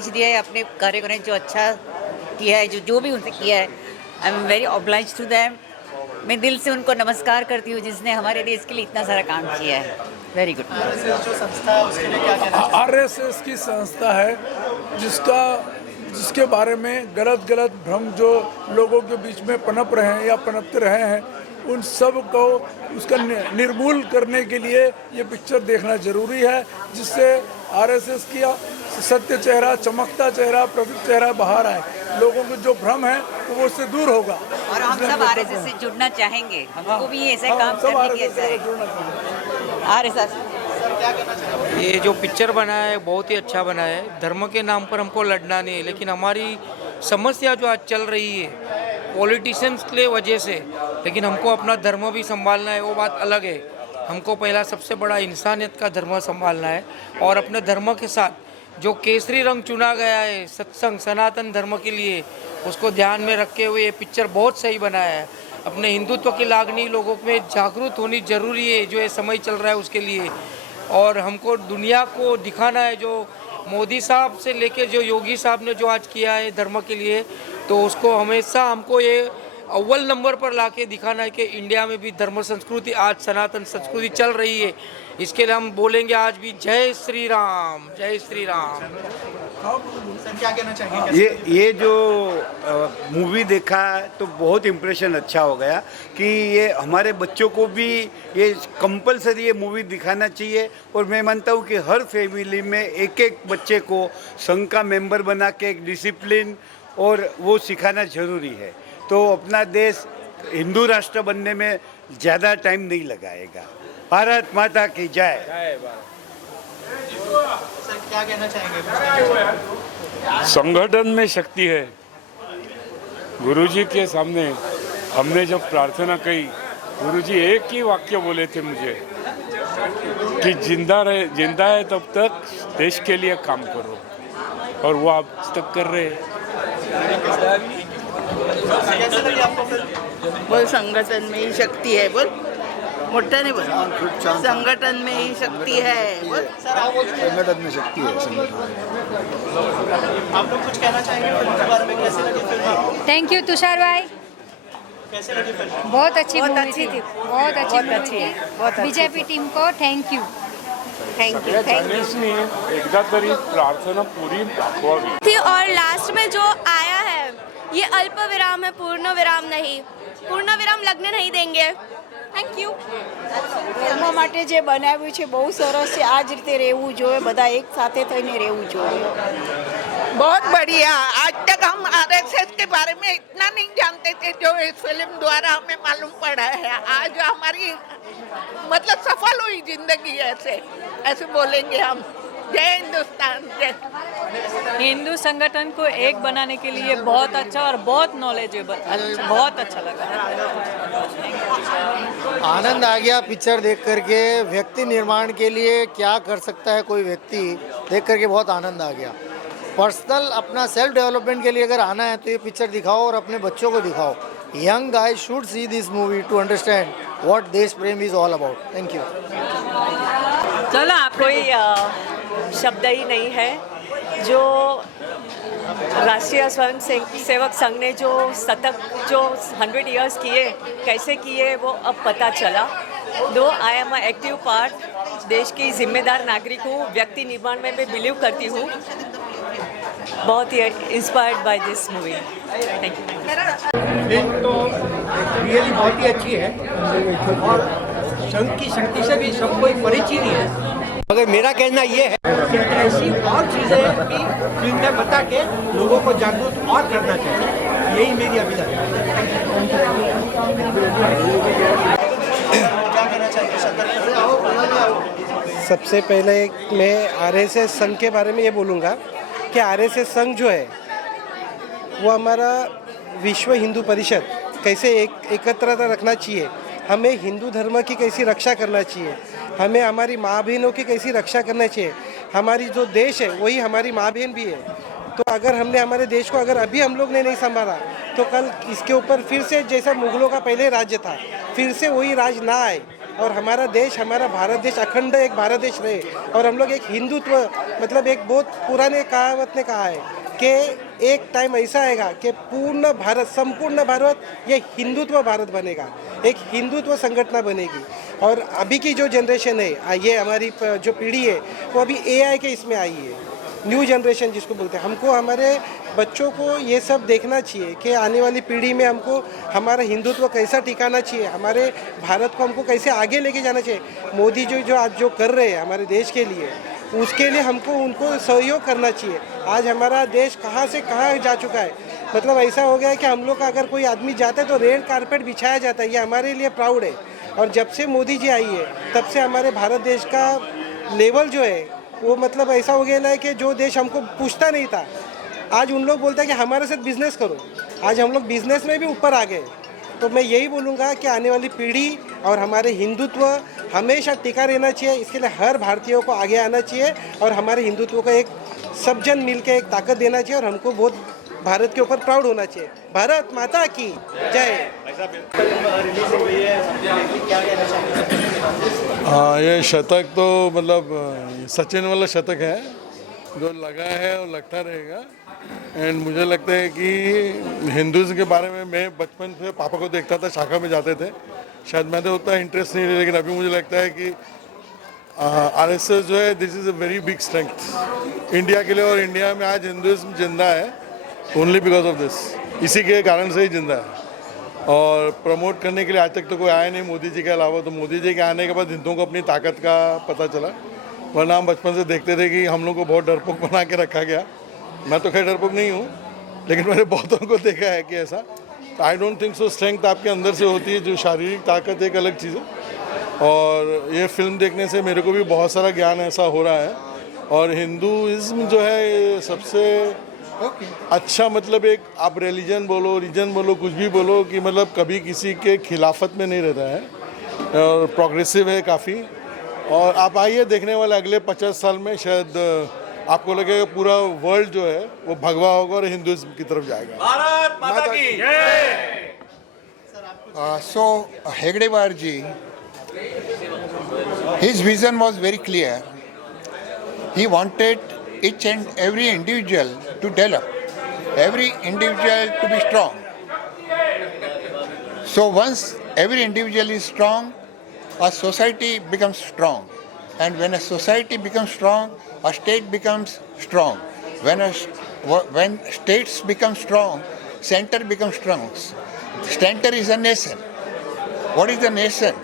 Message दिया है अपने कार्य ने, जो अच्छा किया है, जो भी उनसे किया है, I am very oblige to them. मैं दिल से उनको नमस्कार करती हूँ जिसने हमारे देश के लिए इतना सारा काम किया है। Very good. आरएसएस जो संस्था है उसके लिए क्या कहना चाहिए? आरएसएस की संस्था है जिसके बारे में गलत भ्रम जो लोगों के बीच में पनप रहे हैं या पनपते रहे हैं, उन सब को उसका निर्मूल करने के लिए ये पिक्चर देखना जरूरी है, जिससे आरएसएस की सत्य चेहरा, चमकता चेहरा, प्रतीक चेहरा बाहर आए। लोगों को जो भ्रम है वो उससे दूर होगा। और हम सब आरएसएस से जुड़ना चाहेंगे, हमको भी ऐसा काम करने की ऐसा है। आरएसएस ये जो पिक्चर बना है बहुत ही अच्छा बना है। धर्म के नाम पर हमको लड़ना नहीं है, लेकिन हमारी समस्या जो आज चल रही है पॉलिटिशियंस के वजह से, लेकिन हमको अपना धर्म भी संभालना है, वो बात अलग है। हमको पहला सबसे बड़ा इंसानियत का धर्म संभालना है और अपने धर्म के साथ जो केसरी रंग चुना गया है सत्संग सनातन धर्म के लिए, उसको ध्यान में रखते हुए ये पिक्चर बहुत सही बनाया है। अपने हिंदुत्व की लागनी लोगों में जागरूक होनी जरूरी है, जो ये समय चल रहा है उसके लिए। और हमको दुनिया को दिखाना है, जो मोदी साहब से लेके जो योगी साहब ने जो आज किया है धर्म के लिए, तो उसको हमेशा हमको ये अव्वल नंबर पर लाके दिखाना है कि इंडिया में भी धर्म संस्कृति आज सनातन संस्कृति चल रही है। इसके लिए हम बोलेंगे आज भी जय श्री राम, जय श्री राम। सर क्या कहना चाहेंगे? ये जो मूवी देखा तो बहुत इम्प्रेशन अच्छा हो गया कि ये हमारे बच्चों को भी ये कंपलसरी ये मूवी दिखाना चाहिए। और मैं मानता हूँ कि हर फैमिली में एक एक बच्चे को संघ का मेंबर बना के एक डिसिप्लिन और वो सिखाना ज़रूरी है, तो अपना देश हिंदू राष्ट्र बनने में ज़्यादा टाइम नहीं लगाएगा। भारत माता की जय। सर क्या कहना चाहेंगे? संगठन में शक्ति है। गुरुजी के सामने हमने जब प्रार्थना की, गुरुजी एक ही वाक्य बोले थे मुझे कि जिंदा है तब तक देश के लिए काम करो, और वो आप तक कर रहे हैं। कैसे लगी आपको फिल्म? बोल संगठन में ही शक्ती है, बोल मोठ्याने बोल, संगठन में ही शक्ती है, बोल संगठन में शक्ति है। आप लोग कुछ कहना चाहेंगे फिल्म के बारे में? कैसे लगी फिल्म? थैंक यू तुषार भाई, कैसे लगी फिल्म? बहुत अच्छी मूवी थी, बहुत अच्छी मूवी थी। बीजेपी टीम को थैंक यू। जाणेच नाही, एकदा तरी प्रार्थना पूरी दाखवावी थी। और लास्ट में जो आया है ये अल्प विराम है, पूर्ण विराम नहीं। पूर्ण विराम लगने नहीं देंगे। Thank you. ધર્મ માટે જે બનાવ્યું છે બહુ સરસ છે। આ જ રીતે રહેવું જોઈએ, બધા એક સાથે થઈને રહેવું જોઈએ। बहुत बढ़िया। आज तक हम आरएसएस के बारे में इतना नहीं जानते थे जो इस फिल्म द्वारा हमें मालूम पड़ा है। आज हमारी मतलब सफल हुई जिंदगी, ऐसे बोलेंगे हम। जय हिंदुस्तान, जय। हिंदू संगठन को एक बनाने के लिए बहुत अच्छा और बहुत नॉलेजेबल, बहुत अच्छा लगा। आनंद आ गया पिक्चर देख करके। व्यक्ति निर्माण के लिए क्या कर सकता है कोई व्यक्ति, देख करके बहुत आनंद आ गया। पर्सनल अपना सेल्फ डेवलपमेंट के लिए अगर आना है तो ये पिक्चर दिखाओ और अपने बच्चों को दिखाओ। Young guys should see this movie to understand what देश प्रेम is all about. Thank you. चलो, कोई शब्द ही नहीं है। जो राष्ट्रीय स्वयं सेवक संघ ने जो 100 इयर्स किए, कैसे किए वो अब पता चला। दो I am a active part, देश की जिम्मेदार नागरिक हूँ, व्यक्ति निर्माण में मैं बिलीव करती हूँ। बहुत ही inspired by this movie. Thank you. Film तो रियली बहुत ही अच्छी है और संघ की शक्ति से भी सब कोई परिचित ही है। मगर मेरा कहना ये है कि ऐसी और चीज़ें भी फिल्म में बता के लोगों को जागरूक और करना चाहिए, यही मेरी अभिलाषा है। क्या कहना चाहिए सर? सबसे पहले मैं आरएसएस संघ के बारे में ये बोलूँगा कि आरएसएस संघ जो है वो हमारा विश्व हिंदू परिषद कैसे एकत्रता रखना चाहिए, हमें हिंदू धर्म की कैसी रक्षा करना चाहिए, हमें हमारी माँ बहनों की कैसी रक्षा करना चाहिए। हमारी जो देश है वही हमारी माँ बहन भी है। तो अगर हमने हमारे देश को अगर अभी हम लोग ने नहीं संभाला तो कल इसके ऊपर फिर से जैसा मुगलों का पहले राज्य था फिर से वही राज ना आए। और हमारा देश, हमारा भारत देश अखंड एक भारत देश रहे। और हम लोग एक हिंदुत्व, मतलब एक बहुत पुराने कहावत ने कहा है कि एक टाइम ऐसा आएगा कि पूर्ण भारत, संपूर्ण भारत ये हिंदुत्व भारत बनेगा, एक हिंदुत्व संगठन बनेगी। और अभी की जो जनरेशन है, ये हमारी जो पीढ़ी है, वो अभी AI के इसमें आई है, न्यू जनरेशन जिसको बोलते हैं। हमको हमारे बच्चों को ये सब देखना चाहिए कि आने वाली पीढ़ी में हमको हमारा हिंदुत्व कैसा टिकाना चाहिए, हमारे भारत को हमको कैसे आगे लेके जाना चाहिए। मोदी जो आज जो कर रहे हैं हमारे देश के लिए, उसके लिए हमको उनको सहयोग करना चाहिए। आज हमारा देश कहाँ से कहाँ जा चुका है, मतलब ऐसा हो गया है कि हम लोग का अगर कोई आदमी जाता है तो रेड कारपेट बिछाया जाता है, ये हमारे लिए प्राउड है। और जब से मोदी जी आई है तब से हमारे भारत देश का लेवल जो है वो मतलब ऐसा हो गया है कि जो देश हमको पूछता नहीं था, आज उन लोग बोलते हैं कि हमारे साथ बिजनेस करो। आज हम लोग बिजनेस में भी ऊपर आ गए। तो मैं यही बोलूँगा कि आने वाली पीढ़ी और हमारे हिंदुत्व हमेशा टिका रहना चाहिए। इसके लिए हर भारतीयों को आगे आना चाहिए और हमारे हिंदुत्व को एक सब जन मिल के एक ताकत देना चाहिए और हमको बहुत भारत के ऊपर प्राउड होना चाहिए। भारत माता की जय। रिलीज हो गई है, क्या कहना चाहेंगे? हाँ, ये शतक तो मतलब सचिन वाला शतक है जो लगा है और लगता रहेगा। एंड मुझे लगता है कि हिंदुज़ के बारे में मैं बचपन से पापा को देखता था, शाखा में जाते थे, शायद मैं तो उतना इंटरेस्ट नहीं, लेकिन अभी मुझे लगता है कि RSS जो है this is a very big strength India के लिए। और इंडिया में आज हिंदुज़म जिंदा है ओनली बिकॉज ऑफ दिस, इसी के कारण से ही जिंदा है। और प्रमोट करने के लिए आज तक तो कोई आया नहीं मोदी जी के अलावा। तो मोदी जी के आने के बाद हिंदुओं को अपनी ताकत का पता चला, वरना हम बचपन से देखते थे कि हम लोग को बहुत डरपोक बना के रखा गया। मैं तो खैर डरपोक नहीं हूँ, लेकिन मैंने बहुतों को देखा है कि ऐसा। तो I don't think so strength आपके अंदर से होती है, जो शारीरिक ताकत एक अलग चीज़ है। और ये फिल्म देखने से मेरे को भी बहुत सारा ज्ञान ऐसा हो रहा है। और हिंदुइज्म जो है ये सबसे अच्छा, मतलब एक आप रिलीजन बोलो, रीजन बोलो, कुछ भी बोलो, कि मतलब कभी किसी के खिलाफत में नहीं रहता है और प्रोग्रेसिव है काफ़ी। और आप आइए देखने वाले अगले 50 साल में शायद आपको लगेगा पूरा वर्ल्ड जो है वो भगवा होगा और हिंदुइज्म की तरफ जाएगा। भारत माता की जय। So Hegdewar ji, his vision was very clear. He wanted each and every individual to develop, every individual to be strong. So once every individual is strong, a society becomes strong. And when a society becomes strong, a state becomes strong. When states become strong, center becomes strong. Center is a nation. What is the nation?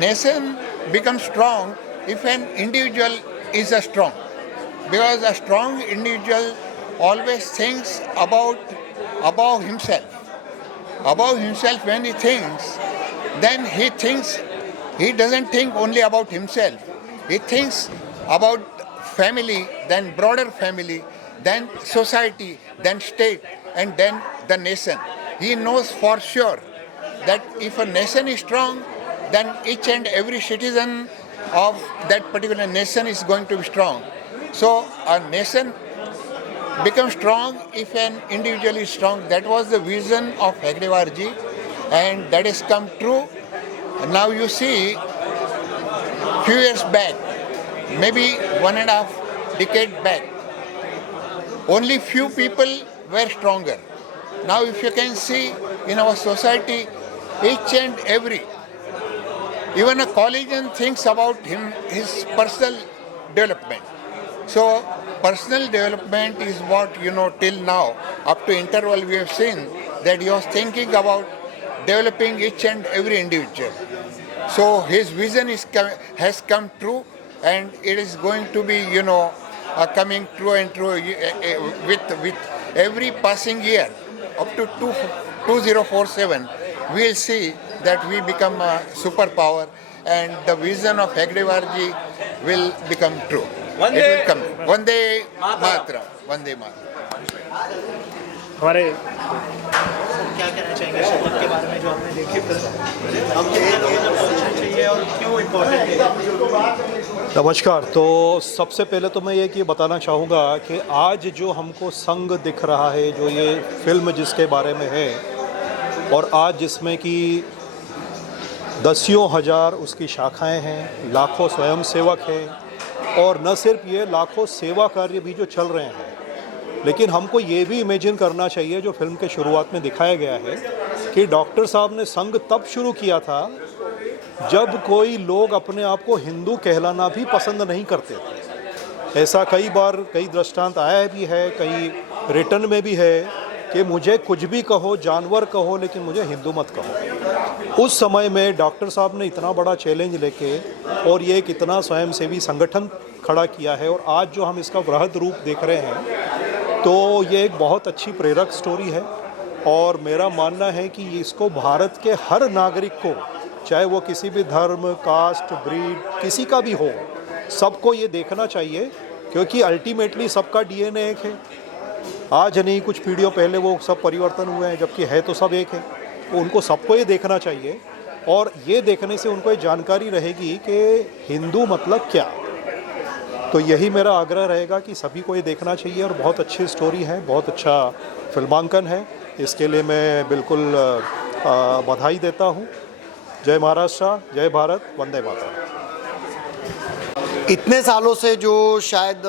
Nation becomes strong if an individual is a strong. Because a strong individual always thinks above himself. Above himself, when he thinks, then he doesn't think only about himself. He thinks about family, then broader family, then society, then state, and then the nation. He knows for sure that if a nation is strong, then each and every citizen of that particular nation is going to be strong. So a nation becomes strong if an individual is strong. That was the vision of Hegdewar ji, and that has come true. Now you see, few years back, maybe 1.5 decade back, only few people were stronger. Now if you can see in our society, each and every, even a collegian thinks about his personal development. So personal development is what, till now, up to interval we have seen that he was thinking about developing each and every individual. So his vision has come true, and it is going to be, coming true and true with every passing year up to 2047. We will see that we become a superpower, and the vision of Hegdewar ji will become true. It will come. Vande Mataram. Vande Mataram. हमारे क्या कहना चाहेंगे शतक के बारे में जो आपने देखी फिल्म? अब चाहिए और क्यों इम्पोर्टेंट है? नमस्कार। तो सबसे पहले तो मैं ये बताना चाहूँगा कि आज जो हमको संघ दिख रहा है, जो ये फिल्म जिसके बारे में है, और आज जिसमें कि दसियों हज़ार उसकी शाखाएं हैं, लाखों स्वयंसेवक हैं और न सिर्फ ये लाखों सेवा कार्य भी जो चल रहे हैं, लेकिन हमको ये भी इमेजिन करना चाहिए जो फिल्म के शुरुआत में दिखाया गया है कि डॉक्टर साहब ने संघ तब शुरू किया था जब कोई लोग अपने आप को हिंदू कहलाना भी पसंद नहीं करते थे। ऐसा कई बार कई दृष्टांत आया भी है, कई रिटर्न में भी है कि मुझे कुछ भी कहो, जानवर कहो, लेकिन मुझे हिंदू मत कहो। उस समय में डॉक्टर साहब ने इतना बड़ा चैलेंज लेके और ये एक इतना स्वयंसेवी संगठन खड़ा किया है और आज जो हम इसका वृहद रूप देख रहे हैं, तो ये एक बहुत अच्छी प्रेरक स्टोरी है और मेरा मानना है कि इसको भारत के हर नागरिक को, चाहे वो किसी भी धर्म, कास्ट, ब्रीड, किसी का भी हो, सबको ये देखना चाहिए क्योंकि अल्टीमेटली सबका डीएनए एक है। आज नहीं, कुछ पीढ़ियों पहले वो सब परिवर्तन हुए हैं, जबकि है तो सब एक है। तो उनको सबको ये देखना चाहिए और ये देखने से उनको ये जानकारी रहेगी कि हिंदू मतलब क्या। तो यही मेरा आग्रह रहेगा कि सभी को ये देखना चाहिए और बहुत अच्छी स्टोरी है, बहुत अच्छा फिल्मांकन है। इसके लिए मैं बिल्कुल बधाई देता हूँ। जय महाराष्ट्र, जय भारत, वंदे मातरम। इतने सालों से जो शायद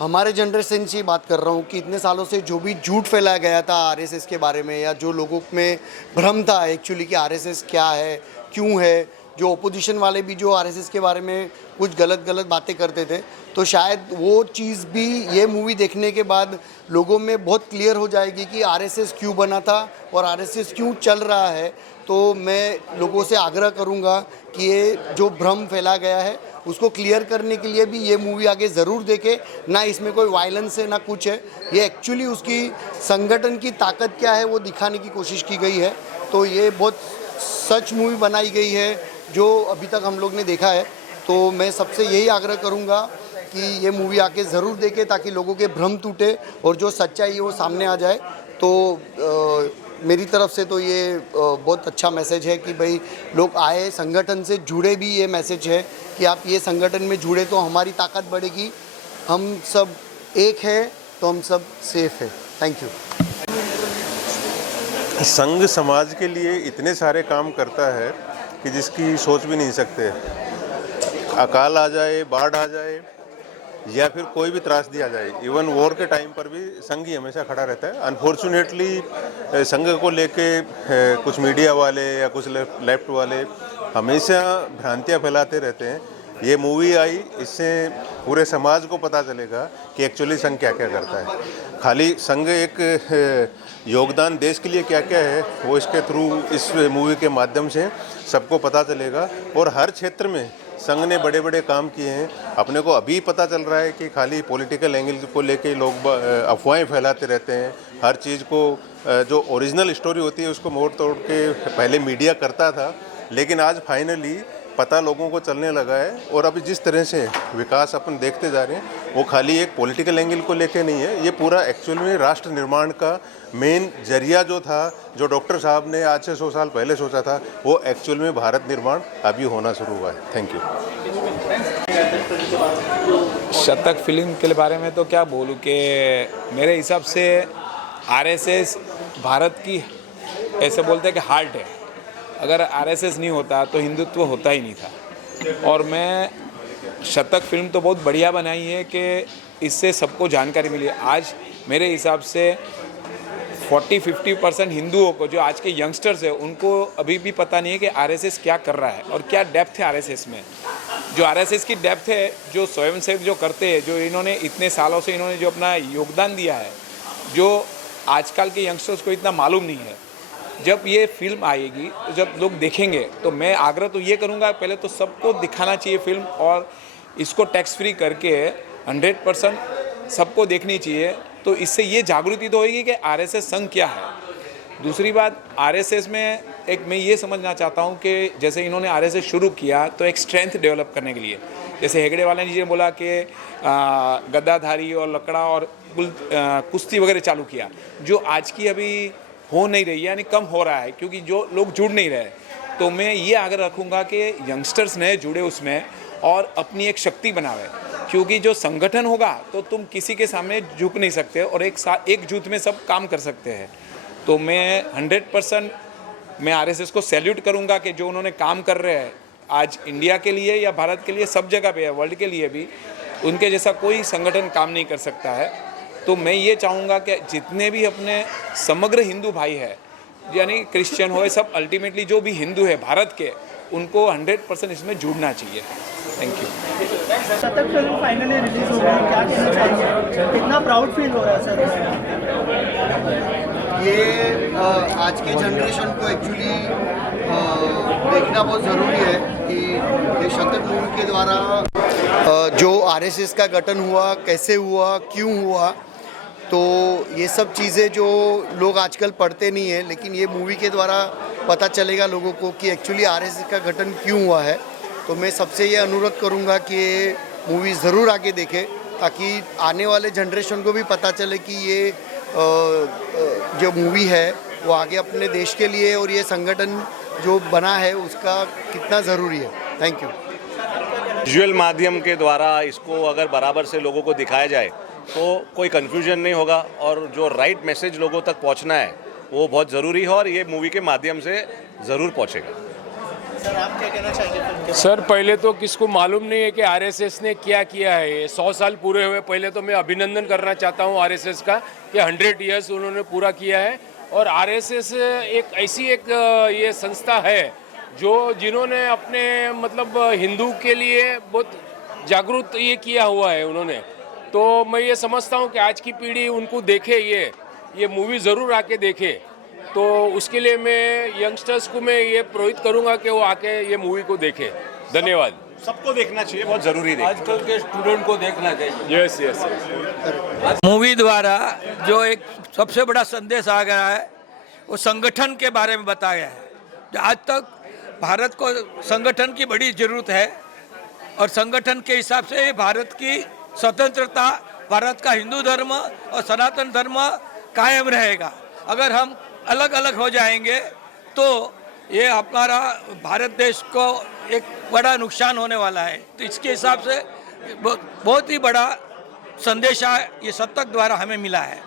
हमारे जनरेशन से बात कर रहा हूँ कि इतने सालों से जो भी झूठ फैलाया गया था आरएसएस के बारे में, या जो लोगों में भ्रम था एक्चुअली कि आरएसएस क्या है, क्यों है, जो ओपोजिशन वाले भी जो आरएसएस के बारे में कुछ गलत बातें करते थे, तो शायद वो चीज़ भी ये मूवी देखने के बाद लोगों में बहुत क्लियर हो जाएगी कि आरएसएस क्यों बना था और आरएसएस क्यों चल रहा है। तो मैं लोगों से आग्रह करूंगा कि ये जो भ्रम फैला गया है उसको क्लियर करने के लिए भी ये मूवी आगे ज़रूर देखे। ना इसमें कोई वायलेंस है ना कुछ है, ये एक्चुअली उसकी संगठन की ताकत क्या है वो दिखाने की कोशिश की गई है। तो ये बहुत सच मूवी बनाई गई है जो अभी तक हम लोग ने देखा है। तो मैं सबसे यही आग्रह करूंगा कि ये मूवी आके ज़रूर देखे ताकि लोगों के भ्रम टूटे और जो सच्चाई है वो सामने आ जाए। तो मेरी तरफ से तो ये बहुत अच्छा मैसेज है कि भाई लोग आए, संगठन से जुड़े भी। ये मैसेज है कि आप ये संगठन में जुड़े तो हमारी ताकत बढ़ेगी, हम सब एक हैं तो हम सब सेफ है। Thank you. संघ समाज के लिए इतने सारे काम करता है कि जिसकी सोच भी नहीं सकते। अकाल आ जाए, बाढ़ आ जाए या फिर कोई भी त्रासदी आ जाए, इवन वॉर के टाइम पर भी संघ ही हमेशा खड़ा रहता है। अनफॉर्चुनेटली संघ को लेके कुछ मीडिया वाले या कुछ लेफ्ट वाले हमेशा भ्रांतियां फैलाते रहते हैं। ये मूवी आई, इससे पूरे समाज को पता चलेगा कि एक्चुअली संघ क्या क्या करता है। खाली संघ एक योगदान देश के लिए क्या क्या है वो इसके थ्रू, इस मूवी के माध्यम से सबको पता चलेगा। और हर क्षेत्र में संघ ने बड़े बड़े काम किए हैं। अपने को अभी पता चल रहा है कि खाली पॉलिटिकल एंगल को लेके लोग अफवाहें फैलाते रहते हैं। हर चीज़ को जो ओरिजिनल स्टोरी होती है उसको मोड़ तोड़ के पहले मीडिया करता था, लेकिन आज फाइनली पता लोगों को चलने लगा है। और अभी जिस तरह से विकास अपन देखते जा रहे हैं वो खाली एक पॉलिटिकल एंगल को लेके नहीं है, ये पूरा एक्चुअल में राष्ट्र निर्माण का मेन जरिया जो था, जो डॉक्टर साहब ने आज से 100 साल पहले सोचा था, वो एक्चुअल में भारत निर्माण अभी होना शुरू हुआ है। Thank you. शतक फिल्म के बारे में तो क्या बोलूँ कि मेरे हिसाब से आरएसएस भारत की, ऐसे बोलते हैं कि हार्ट है। अगर आरएसएस नहीं होता तो हिंदुत्व होता ही नहीं था। और मैं शतक फिल्म तो बहुत बढ़िया बनाई है कि इससे सबको जानकारी मिली। आज मेरे हिसाब से 40-50% हिंदुओं को, जो आज के यंगस्टर्स हैं, उनको अभी भी पता नहीं है कि आरएसएस क्या कर रहा है और क्या डेप्थ है आरएसएस में। जो आरएसएस की डेप्थ है, जो स्वयंसेवक जो करते हैं, जो इन्होंने इतने सालों से इन्होंने जो अपना योगदान दिया है, जो आजकल के यंगस्टर्स को इतना मालूम नहीं है। जब ये फिल्म आएगी, जब लोग देखेंगे, तो मैं आग्रह तो ये करूँगा, पहले तो सबको दिखाना चाहिए फिल्म और इसको टैक्स फ्री करके 100% सबको देखनी चाहिए। तो इससे ये जागृति तो होगी कि आरएसएस संघ क्या है। दूसरी बात, आरएसएस में एक मैं ये समझना चाहता हूँ कि जैसे इन्होंने आरएसएस शुरू किया तो एक स्ट्रेंथ डेवलप करने के लिए, जैसे हेगड़े वाले ने बोला कि गद्दाधारी और लकड़ा और कुश्ती वगैरह चालू किया, जो आज की अभी हो नहीं रही है, यानी कम हो रहा है क्योंकि जो लोग जुड़ नहीं रहे। तो मैं ये आग्रह रखूँगा कि यंगस्टर्स नए जुड़े उसमें और अपनी एक शक्ति बनावे, क्योंकि जो संगठन होगा तो तुम किसी के सामने झुक नहीं सकते और एक जुट में सब काम कर सकते हैं। तो मैं 100% मैं आरएसएस को सैल्यूट करूंगा कि जो उन्होंने काम कर रहे हैं आज इंडिया के लिए या भारत के लिए, सब जगह पे है, वर्ल्ड के लिए भी उनके जैसा कोई संगठन काम नहीं कर सकता है। तो मैं ये चाहूँगा कि जितने भी अपने समग्र हिंदू भाई है, यानी क्रिश्चियन हो, सब अल्टीमेटली जो भी हिंदू है भारत के, उनको 100% इसमें जुड़ना चाहिए। Thank you. शतक फिल्म फाइनली रिलीज हो गई, क्या कहना चाहेंगे? कितना प्राउड फील हो रहा है सर? ये आज के जनरेशन को एक्चुअली देखना बहुत ज़रूरी है कि ये शतक मूवी के द्वारा जो आरएसएस का गठन हुआ, कैसे हुआ, क्यों हुआ, तो ये सब चीज़ें जो लोग आजकल पढ़ते नहीं हैं, लेकिन ये मूवी के द्वारा पता चलेगा लोगों को कि एक्चुअली आरएसएस का गठन क्यों हुआ है। तो मैं सबसे ये अनुरोध करूँगा कि ये मूवी ज़रूर आके देखें, ताकि आने वाले जनरेशन को भी पता चले कि ये जो मूवी है वो आगे अपने देश के लिए और ये संगठन जो बना है उसका कितना ज़रूरी है। Thank you. विजुअल माध्यम के द्वारा इसको अगर बराबर से लोगों को दिखाया जाए तो कोई कन्फ्यूजन नहीं होगा और जो राइट मैसेज लोगों तक पहुंचना है वो बहुत ज़रूरी है और ये मूवी के माध्यम से ज़रूर पहुंचेगा। सर आप क्या कहना चाहेंगे फिल्म के? सर पहले तो किसको मालूम नहीं है कि आरएसएस ने क्या किया है। 100 साल पूरे हुए, पहले तो मैं अभिनंदन करना चाहता हूँ आरएसएस का कि 100 ईयर्स उन्होंने पूरा किया है। और आरएसएस एक ऐसी एक ये संस्था है जो जिन्होंने अपने मतलब हिंदू के लिए बहुत जागरूक ये किया हुआ है उन्होंने। तो मैं ये समझता हूँ कि आज की पीढ़ी उनको देखे, ये मूवी ज़रूर आके देखे। तो उसके लिए मैं यंगस्टर्स को मैं ये प्रोहित करूँगा कि वो आके ये मूवी को देखे। धन्यवाद। सबको देखना चाहिए, बहुत ज़रूरी है। आजकल के स्टूडेंट को देखना चाहिए। Yes yes yes. मूवी द्वारा जो एक सबसे बड़ा संदेश आ गया है वो संगठन के बारे में बताया है। आज तक भारत को संगठन की बड़ी ज़रूरत है और संगठन के हिसाब से भारत की स्वतंत्रता, भारत का हिंदू धर्म और सनातन धर्म कायम रहेगा। अगर हम अलग अलग हो जाएंगे तो ये हमारा भारत देश को एक बड़ा नुकसान होने वाला है। तो इसके हिसाब से बहुत ही बड़ा संदेश ये शतक द्वारा हमें मिला है।